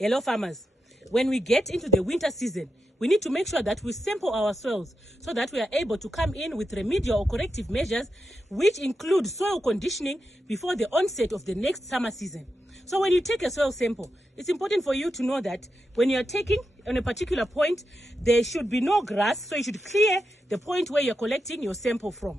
Hello farmers, when we get into the winter season, we need to make sure that we sample our soils so that we are able to come in with remedial or corrective measures, which include soil conditioning before the onset of the next summer season. So when you take a soil sample, it's important for you to know that when you're taking on a particular point, there should be no grass, so you should clear the point where you're collecting your sample from.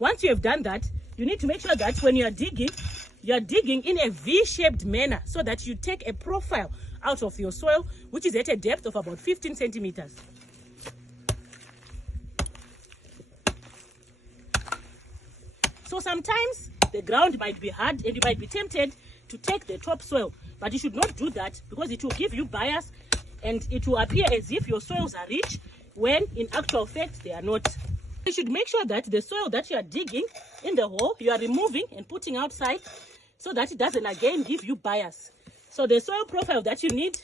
Once you have done that, you need to make sure that when you're digging in a V-shaped manner so that you take a profile out of your soil, which is at a depth of about 15 centimeters. So sometimes the ground might be hard and you might be tempted to take the topsoil, but you should not do that because it will give you bias and it will appear as if your soils are rich when in actual fact they are not. You should make sure that the soil that you are digging in the hole, you are removing and putting outside so that it doesn't again give you bias. So the soil profile that you need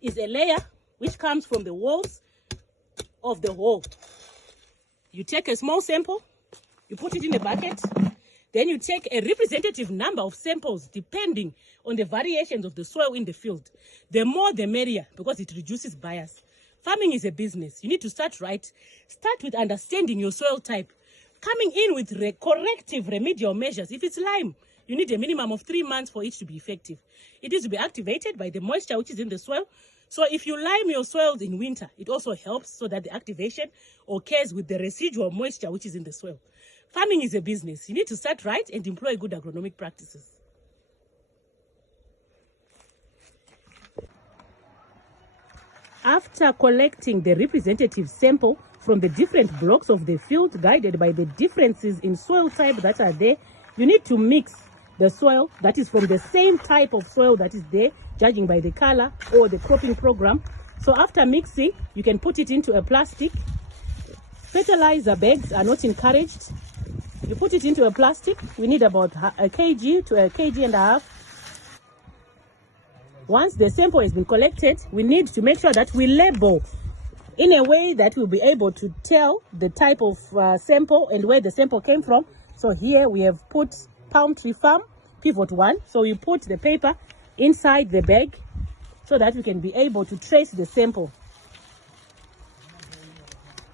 is a layer which comes from the walls of the hole. You take a small sample, you put it in a bucket, then you take a representative number of samples depending on the variations of the soil in the field. The more the merrier because it reduces bias. Farming is a business. You need to start right. Start with understanding your soil type. Coming in with corrective remedial measures. If it's lime, you need a minimum of 3 months for it to be effective. It is to be activated by the moisture which is in the soil. So if you lime your soils in winter, it also helps so that the activation occurs with the residual moisture which is in the soil. Farming is a business. You need to start right and employ good agronomic practices. After collecting the representative sample from the different blocks of the field, guided by the differences in soil type that are there, you need to mix the soil that is from the same type of soil that is there, judging by the color or the cropping program. So after mixing, you can put it into a plastic. Fertilizer bags are not encouraged. You put it into a plastic. We need about a kg to a kg and a half. Once the sample has been collected, we need to make sure that we label in a way that we'll be able to tell the type of sample and where the sample came from. So here we have put Palm Tree Farm, Pivot 1. So we put the paper inside the bag so that we can be able to trace the sample.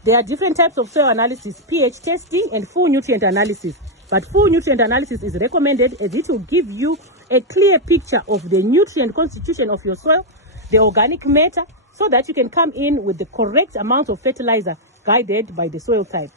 There are different types of soil analysis, pH testing and full nutrient analysis. But full nutrient analysis is recommended as it will give you a clear picture of the nutrient constitution of your soil, the organic matter, so that you can come in with the correct amount of fertilizer guided by the soil type.